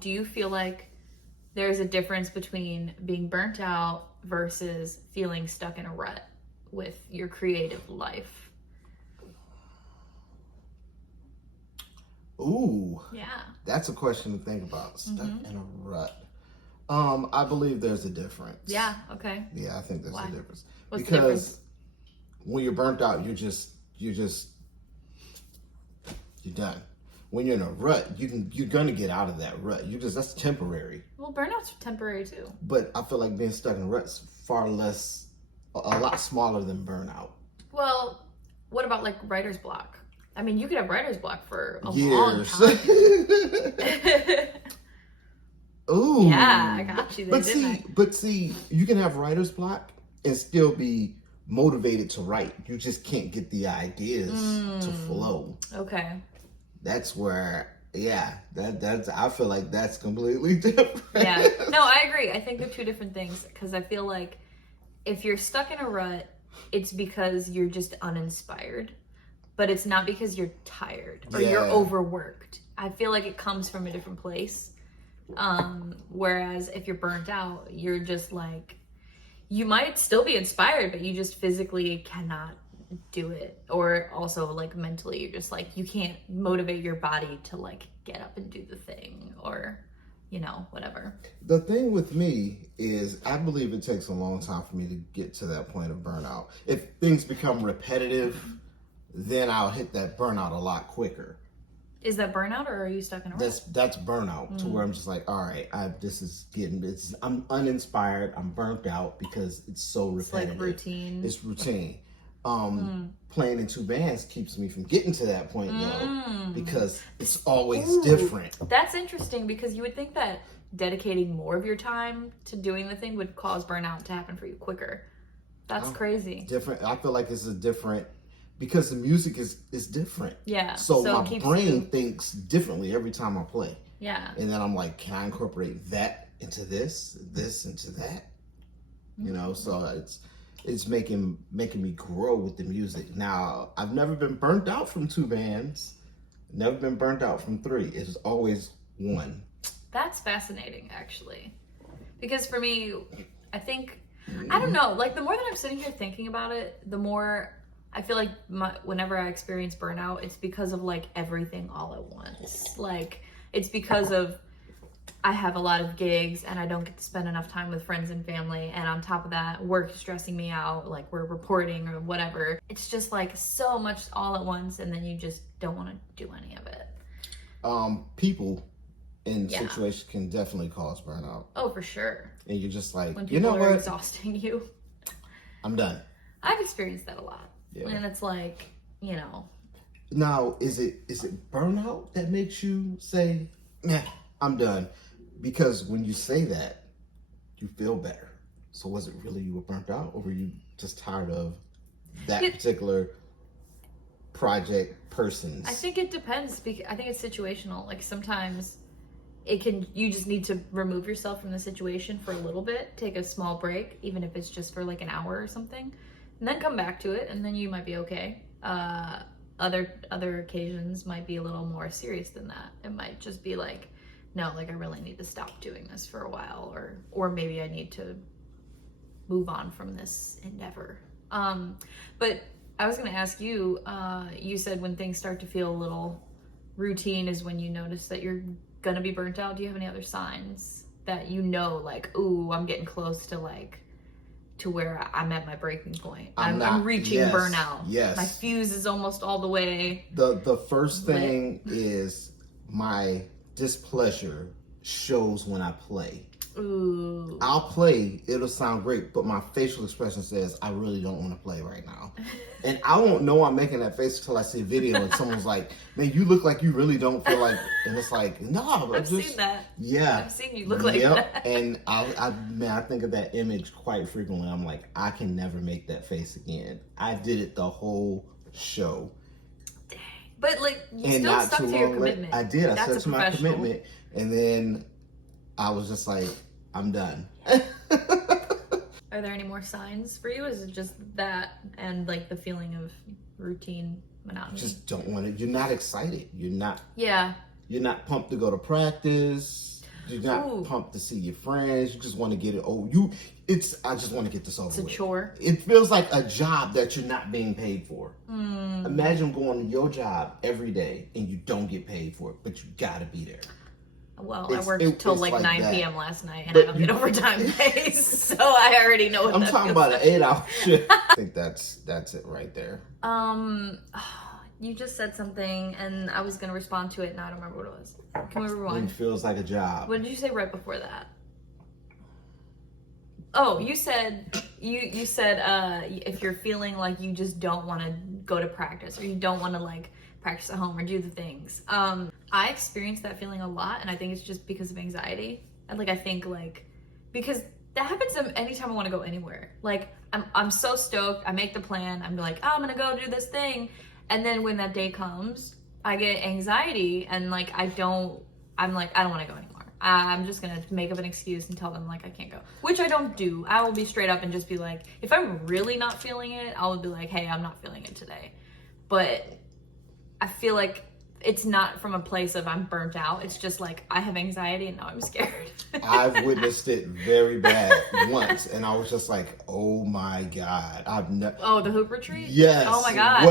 do you feel like there's a difference between being burnt out versus feeling stuck in a rut with your creative life? Ooh. Yeah. That's a question to think about. Stuck in a rut. I believe there's a difference. Yeah, okay. Yeah, I think there's Why? a difference. What's the because difference? when you're burnt out, you're done. When you're in a rut, you're gonna get out of that rut. That's temporary. Well, burnout's temporary too. But I feel like being stuck in a rut's a lot smaller than burnout. Well, what about like writer's block? I mean, you could have writer's block for a long Years. time. Ooh. Yeah, I got you there, didn't I? But see, you can have writer's block and still be motivated to write. You just can't get the ideas to flow. Okay. That's where, I feel like that's completely different. Yeah. No, I agree. I think they're two different things, because I feel like if you're stuck in a rut, it's because you're just uninspired, but it's not because you're tired or you're overworked. I feel like it comes from a different place. Whereas if you're burnt out, you're just like, you might still be inspired, but you just physically cannot do it. Or also like mentally, you're just like, you can't motivate your body to like get up and do the thing, or, you know, whatever. The thing with me is I believe it takes a long time for me to get to that point of burnout. If things become repetitive, then I'll hit that burnout a lot quicker. Is that burnout, or are you stuck in a rut? That's burnout, to where I'm just like, all right, I'm uninspired, I'm burnt out because it's so repetitive. It's like routine. It's routine. Playing in two bands keeps me from getting to that point though, because it's always different. That's interesting, because you would think that dedicating more of your time to doing the thing would cause burnout to happen for you quicker. That's crazy. Different. I feel like it's a different, because the music is different. Yeah. So my brain thinks differently every time I play. Yeah. And then I'm like, can I incorporate that into this into that? You know, so it's making me grow with the music. Now, I've never been burnt out from two bands, never been burnt out from three. It is always one. That's fascinating, actually. Because for me, I think, I don't know, like the more that I'm sitting here thinking about it, the more I feel like whenever I experience burnout, it's because of like everything all at once. Like, it's because of I have a lot of gigs and I don't get to spend enough time with friends and family. And on top of that, work is stressing me out, like we're reporting or whatever. It's just like so much all at once, and then you just don't want to do any of it. People in situations can definitely cause burnout. Oh, for sure. And you're just like, when you know people are what? exhausting you. I'm done. I've experienced that a lot. Yeah. And it's like, you know. Now, is it burnout that makes you say, nah, I'm done? Because when you say that, you feel better. So was it really you were burnt out, or were you just tired of that particular project, person's? I think it depends. I think it's situational. Like sometimes you just need to remove yourself from the situation for a little bit, take a small break, even if it's just for like an hour or something, and then come back to it, and then you might be okay. Other occasions might be a little more serious than that. It might just be like, no, like I really need to stop doing this for a while, or maybe I need to move on from this endeavor. But I was gonna ask you, you said when things start to feel a little routine is when you notice that you're gonna be burnt out. Do you have any other signs that you know, like, ooh, I'm getting close to where I'm at my breaking point. I'm reaching burnout. Yes. My fuse is almost all the way. The first thing is my displeasure shows when I play. Ooh. I'll play, it'll sound great, but my facial expression says I really don't want to play right now. And I won't know I'm making that face until I see a video and someone's like, man, you look like you really don't feel like, and it's like, no. I've seen that. Yeah. I've seen you look like that. And I think of that image quite frequently. I'm like, I can never make that face again. I did it the whole show. Dang. But like, you still stuck to your commitment. I did. I stuck to my commitment. And then I was just like, I'm done. Are there any more signs for you? Is it just that and like the feeling of routine monotony? Just don't want it. You're not excited. You're not. Yeah. You're not pumped to go to practice. You're not Ooh. pumped to see your friends. You just want to get it over. I just want to get this over It's a with. chore. It feels like a job that you're not being paid for. Mm. Imagine going to your job every day and you don't get paid for it, but you gotta be there. Well, I worked till it's like 9 that. p.m. last night, and But I don't get overtime days, so I already know what I'm that talking feels about like. an 8-hour shift. I think that's it right there. You just said something, and I was gonna respond to it, and I don't remember what it was. Can we It rewind? feels like a job. What did you say right before that? Oh, you said you said if you're feeling like you just don't want to go to practice, or you don't want to like practice at home or do the things. I experience that feeling a lot, and I think it's just because of anxiety. And like I think like because that happens anytime I want to go anywhere. Like I'm so stoked, I make the plan, I'm like, oh, I'm gonna go do this thing, and then when that day comes, I get anxiety, and like I'm like, I don't want to go anymore. I'm just gonna make up an excuse and tell them like I can't go, which I don't do. I will be straight up and just be like, if I'm really not feeling it, I will be like, hey, I'm not feeling it today. But I feel like it's not from a place of I'm burnt out. It's just like I have anxiety and now I'm scared. I've witnessed it very bad once, and I was just like, "Oh my god!" Oh, the hoop retreat. Yes. Oh my god.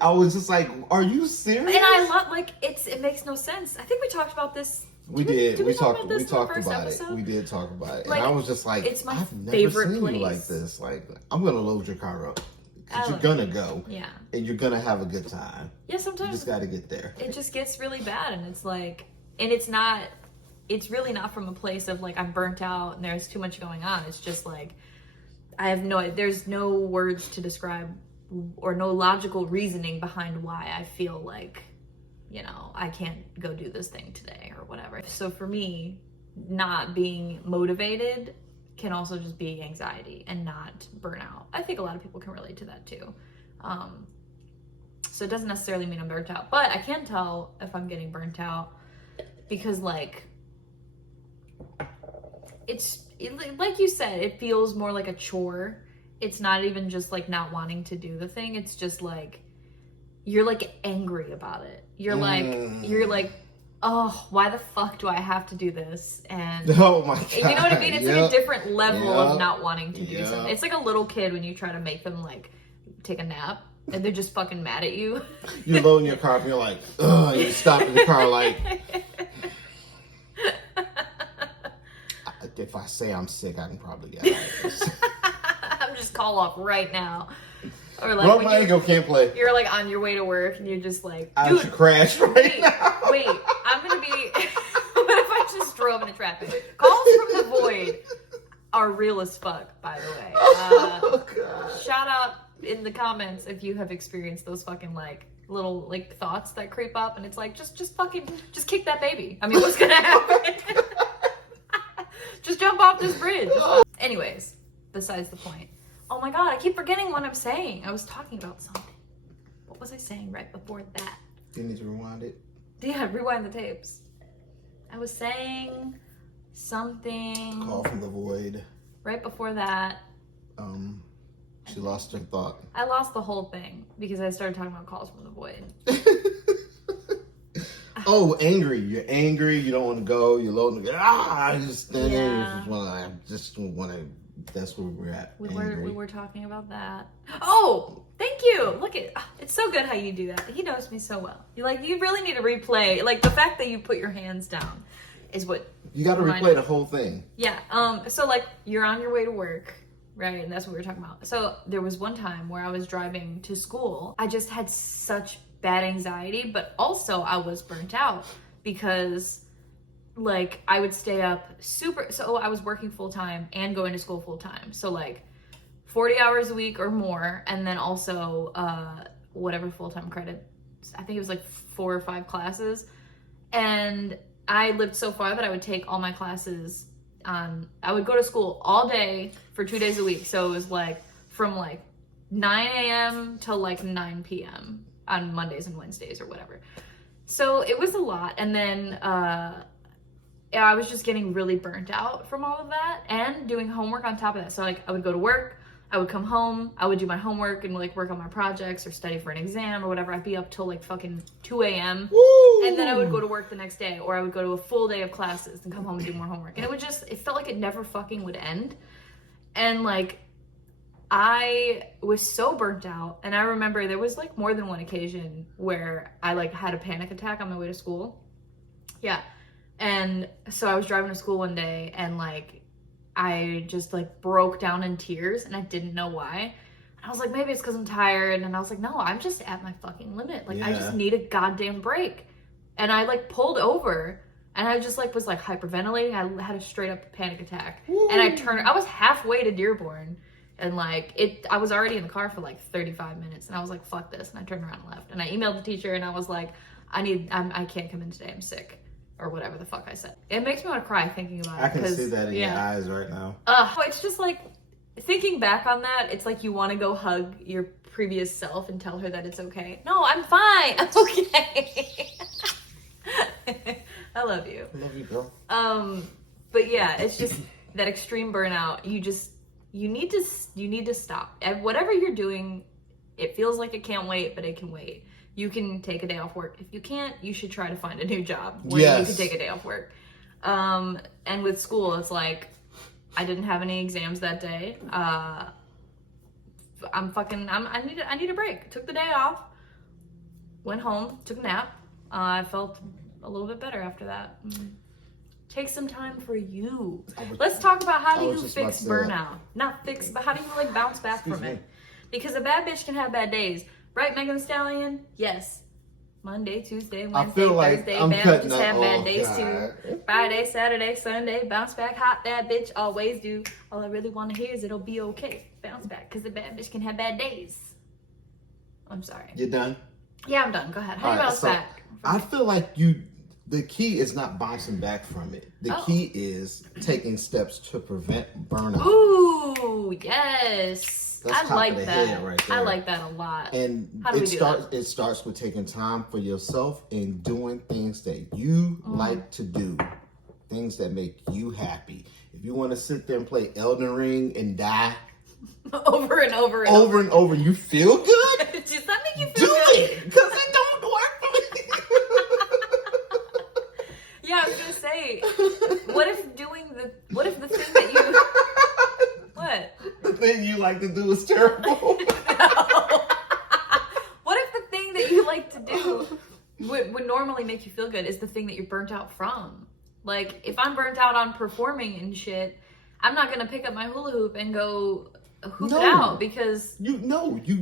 I was just like, "Are you serious?" And I love like it makes no sense. I think we talked about this. We did. Did We talk talked. about this We in the talked first about episode? it. We did talk about it, Like, and I was just like, it's my "I've never favorite seen you like place. this. Like, I'm gonna load your car up because I you're love gonna go, Yeah. and you're gonna have a good time. Yeah. You Sometimes just got to get there." it just gets really bad, and it's like, and it's really not from a place of like I'm burnt out and there's too much going on. It's just like there's no words to describe or no logical reasoning behind why I feel like, I can't go do this thing today or whatever. So for me, not being motivated can also just be anxiety and not burnout. I think a lot of people can relate to that too. So it doesn't necessarily mean I'm burnt out, but I can tell if I'm getting burnt out because like like you said, it feels more like a chore. It's not even just like not wanting to do the thing. It's just like you're like angry about it. You're like, oh, why the fuck do I have to do this? And Oh my god! you know what I mean? It's like a different level of Yep. not wanting to do Yep. something. It's like a little kid when you try to make them like take a nap and they're just fucking mad at you. You're loading your car, and you're like, ugh, and you stop in the car like, if I say I'm sick, I can probably get out of this. I'm just call off right now. Or like Well, when my ego can't play. you're like on your way to work and you're just like, I dude, should crash right wait, now. wait, I'm gonna be. What if I just drove into traffic? Calls from the void are real as fuck, by the way. Oh god. Shout out in the comments if you have experienced those fucking like little like thoughts that creep up and it's like just kick that baby. I mean, what's gonna happen? Just jump off this bridge. Anyways, besides the point. Oh my god, I keep forgetting what I'm saying. I was talking about something. What was I saying right before that? You need to rewind it. Yeah, rewind the tapes. I was saying something Call from the void. right before that. She lost her thought. I lost the whole thing because I started talking about calls from the void. Oh, angry. You're angry. You don't want to go. You're loading. You just stand there. Yeah. You just want to. That's where we're at. We Angry. were talking about that. Oh, thank you. Look at it's so good how you do that. He knows me so well. You really need to replay. Like the fact that you put your hands down is what You got to replay the whole thing. Yeah. So like you're on your way to work, right? And that's what we were talking about. So there was one time where I was driving to school. I just had such bad anxiety, but also I was burnt out because like I would stay up so I was working full time and going to school full time. So like 40 hours a week or more. And then also, whatever full-time credits, I think it was like 4 or 5 classes. And I lived so far that I would take all my classes I would go to school all day for 2 days a week. So it was like from like 9 a.m. till like 9 p.m. on Mondays and Wednesdays or whatever. So it was a lot. And then I was just getting really burnt out from all of that and doing homework on top of that. So like I would go to work, I would come home, I would do my homework and like work on my projects or study for an exam or whatever. I'd be up till like fucking 2 a.m. Woo! And then I would go to work the next day, or I would go to a full day of classes and come home and do more homework. And it felt like it never fucking would end. And like, I was so burnt out. And I remember there was like more than one occasion where I like had a panic attack on my way to school. Yeah. And so I was driving to school one day and like, I just like broke down in tears and I didn't know why. And I was like, maybe it's because I'm tired. And I was like, no, I'm just at my fucking limit. Like, I just need a goddamn break. And I like pulled over and I just like was like hyperventilating. I had a straight up panic attack. Woo. And I was halfway to Dearborn and like I was already in the car for like 35 minutes and I was like, fuck this. And I turned around and left. And I emailed the teacher and I was like, I can't come in today. I'm sick. Or whatever the fuck I said. It makes me want to cry thinking about it. I can see that in your eyes right now. It's just like, thinking back on that, it's like you want to go hug your previous self and tell her that it's okay. No, I'm fine. I'm okay. I love you. I love you, girl. But yeah, it's just that extreme burnout. You need to stop. And whatever you're doing, it feels like it can't wait, but it can wait. You can take a day off work. If you can't, you should try to find a new job where you can take a day off work. And with school, it's like, I didn't have any exams that day. I need a break. Took the day off, went home, took a nap. I felt a little bit better after that. Take some time for you. Let's talk about how do you fix burnout. Not fix, but how do you like bounce back from it? Because a bad bitch can have bad days. Right, Megan Thee Stallion? Yes. Monday, Tuesday, Wednesday, Thursday, bad bitches have bad days too. Friday, Saturday, Sunday, bounce back hot, that bitch always do. All I really want to hear is it'll be okay. Bounce back, because the bad bitch can have bad days. I'm sorry. You done? Yeah, I'm done. Go ahead. How do you bounce back? I feel like the key is not bouncing back from it. The key is taking steps to prevent burnout. Ooh, yes. That's I like that. Right there. I like that a lot. And it starts with taking time for yourself and doing things that you like to do, things that make you happy. If you want to sit there and play Elden Ring and die over and over and over, you feel good? Does that make you feel good? Do it, because it don't work for me. Yeah, I was gonna say, what if the thing that you what? The thing you like to do is terrible. No. What if the thing that you like to do would normally make you feel good is the thing that you're burnt out from? Like, if I'm burnt out on performing and shit, I'm not gonna pick up my hula hoop and go hoop it out because you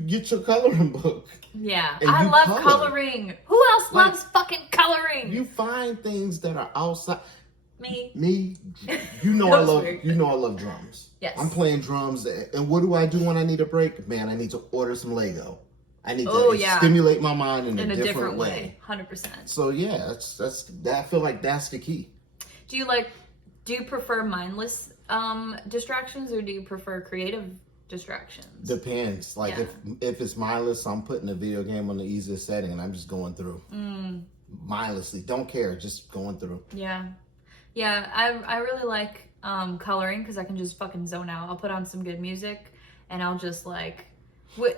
get your coloring book. Yeah, I love coloring. Who else loves fucking coloring? You find things that are outside. Me. You know I love drums. Yes. I'm playing drums, and what do I do when I need a break? Man, I need to order some Lego. I need to stimulate my mind in a different way. 100%. So yeah, I feel like that's the key. Do you prefer mindless distractions or do you prefer creative distractions? Depends. Like if it's mindless, I'm putting a video game on the easiest setting and I'm just going through. Mindlessly, don't care, just going through. Yeah, I really like coloring because I can just fucking zone out. I'll put on some good music and I'll just like,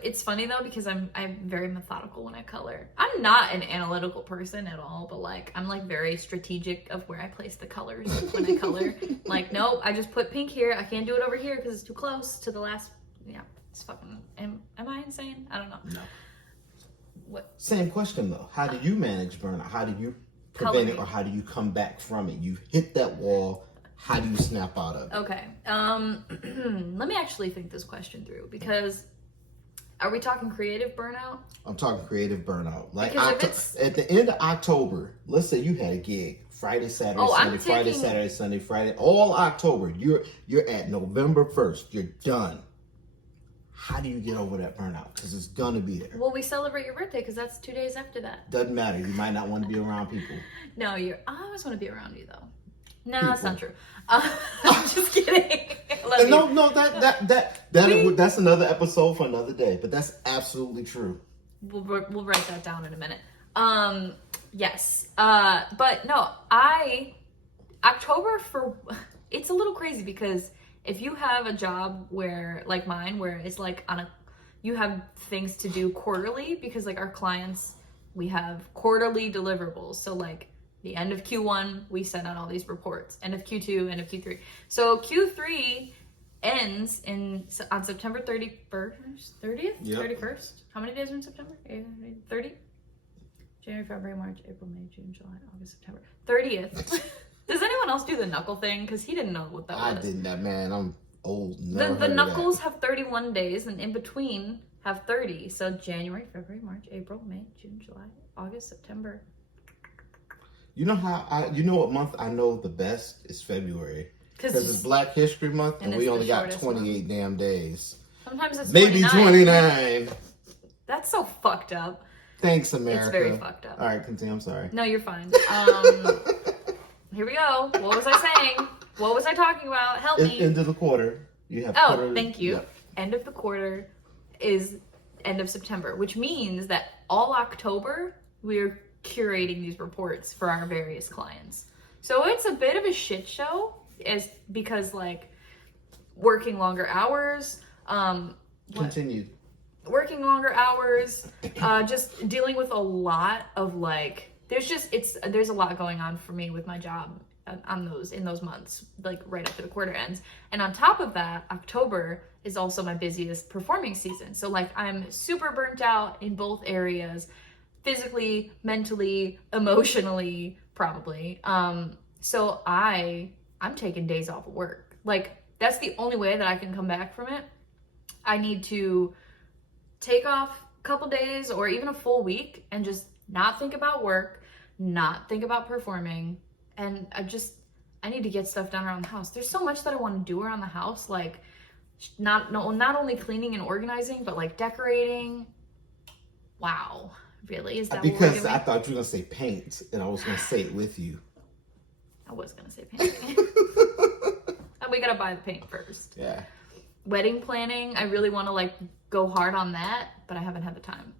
it's funny though because I'm very methodical when I color. I'm not an analytical person at all, but like I'm like very strategic of where I place the colors when I color. Like, nope, I just put pink here. I can't do it over here because it's too close to the last. Yeah, it's fucking. Am I insane? I don't know. No. What? Same question though. How do you manage burnout? How do you prevent it, or how do you come back from it? You hit that wall. How do you snap out of it? Okay. Let me actually think this question through because are we talking creative burnout? I'm talking creative burnout. Like at the end of October, let's say you had a gig Friday, Saturday, Sunday, Friday, Saturday, Sunday, Friday, all October. You're at November 1st. You're done. How do you get over that burnout? Because it's gonna be there. Well, we celebrate your birthday because that's 2 days after that. Doesn't matter. You might not want to be around people. No, I always want to be around you though. No, that's not true. I'm just kidding. That's another episode for another day. But that's absolutely true. We'll write that down in a minute. Yes. But no, October it's a little crazy because if you have a job where, like mine, where it's like you have things to do quarterly, because like our clients, we have quarterly deliverables. So like the end of Q1, we send out all these reports. End of Q2, end of Q3. So Q3 ends on September 30th? Yep. 31st? How many days are in September? 30? January, February, March, April, May, June, July, August, September. 30th. Does anyone else do the knuckle thing? Because he didn't know what that was. I didn't, that man. I'm old. The knuckles have 31 days, and in between have 30. So January, February, March, April, May, June, July, August, September. You know what month I know the best is February. Because it's Black History Month, and we only got 28 damn days. Sometimes it's maybe 29. That's so fucked up. Thanks, America. It's very fucked up. All right, continue. I'm sorry. No, you're fine. Here we go. What was I saying? What was I talking about? Help me. End of the quarter. You have thank you. Yep. End of the quarter is end of September, which means that all October we're curating these reports for our various clients. So it's a bit of a shit show, because like working longer hours, working longer hours, just dealing with a lot of like, there's a lot going on for me with my job in those months, like right after the quarter ends. And on top of that, October is also my busiest performing season. So like I'm super burnt out in both areas, physically, mentally, emotionally, probably. So I'm taking days off of work. Like that's the only way that I can come back from it. I need to take off a couple days or even a full week and just not think about work, not think about performing. And I need to get stuff done around the house. There's so much that I want to do around the house. Like not only cleaning and organizing, but like decorating. Wow. Really? Is that because what we're doing? I thought you were going to say paint, and I was going to say it with you. I was going to say painting. And we got to buy the paint first. Yeah. Wedding planning, I really want to like go hard on that, but I haven't had the time.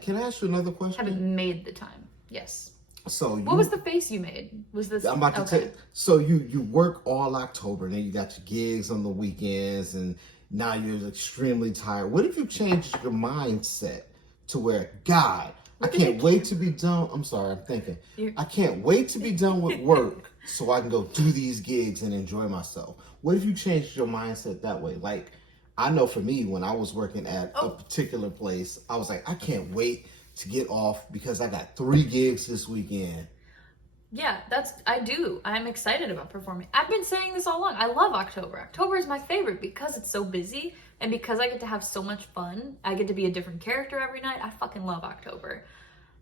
Can I ask you another question? Haven't made the time. Yes. So what was the face you made? Was this? I'm about to tell you. So you work all October, and then you got your gigs on the weekends, and now you're extremely tired. What if you changed your mindset to where, God, I can't wait to be done. I'm sorry, I'm thinking. I can't wait to be done with work so I can go do these gigs and enjoy myself. What if you changed your mindset that way? Like, I know for me, when I was working at a particular place, I was like, I can't wait to get off because I got 3 gigs this weekend. Yeah, I do. I'm excited about performing. I've been saying this all along. I love October. October is my favorite because it's so busy and because I get to have so much fun. I get to be a different character every night. I fucking love October.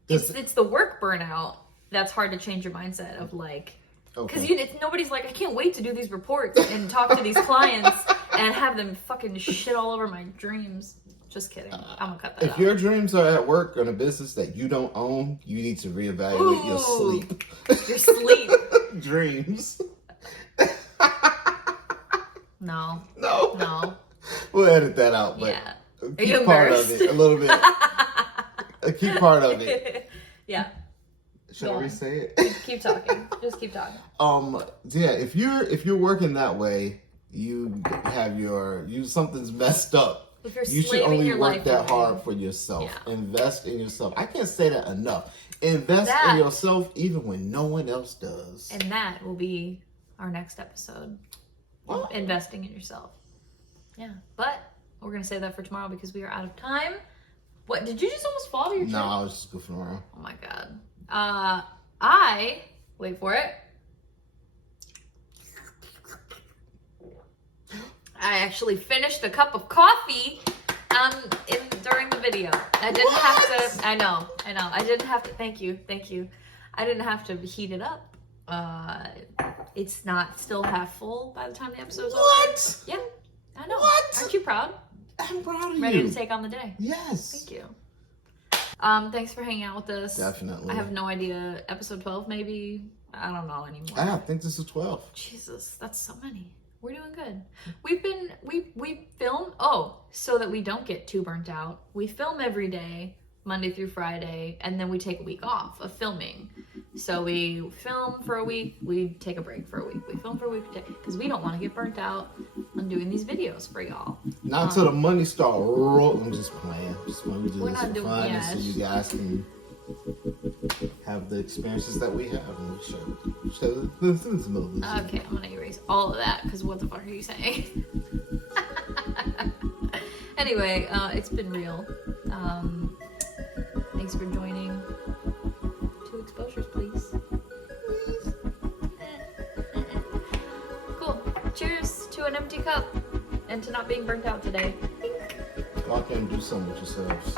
It's the work burnout that's hard to change your mindset of like, because nobody's like, I can't wait to do these reports and talk to these clients and have them fucking shit all over my dreams. Just kidding. I'm gonna cut that out. If your dreams are at work or in a business that you don't own, you need to reevaluate your sleep. Your sleep. Dreams. No. We'll edit that out, but keep part of it a little bit. Keep part of it. Yeah. Shall we say it? Keep talking. Just keep talking. Yeah, if you're working that way, you have something's messed up. You should only work that hard for yourself. Yeah. Invest in yourself. I can't say that enough. Invest in yourself even when no one else does. And that will be our next episode. What? Investing in yourself. Yeah. But we're going to save that for tomorrow because we are out of time. What? Did you just almost fall to your chin? No, I was just goofing around. Oh my God. Wait for it. I actually finished a cup of coffee during the video. I didn't have to. I know. I didn't have to. Thank you. I didn't have to heat it up. It's not still half full by the time the episode's over. What? Yeah, I know. What? Aren't you proud? I'm proud of you. Ready to take on the day. Yes. Thank you. Thanks for hanging out with us. Definitely. I have no idea. Episode 12, maybe? I don't know anymore. I think this is 12. Jesus, that's so many. We're doing good. We film, so that we don't get too burnt out. We film every day, Monday through Friday, and then we take a week off of filming. So we film for a week, we take a break for a week. We film for a week, because we don't want to get burnt out. on doing these videos for y'all. Not until the money start rolling. I'm just playing. Just want to do We're this not for doing- fun, yeah, so you guys can have the experiences that we have, and we show the movies. Okay, I'm gonna erase all of that because what the fuck are you saying? Anyway, it's been real. Thanks for joining. 2 exposures, please. Cool. Cheers to an empty cup and to not being burnt out today. Go out there and do something with yourselves.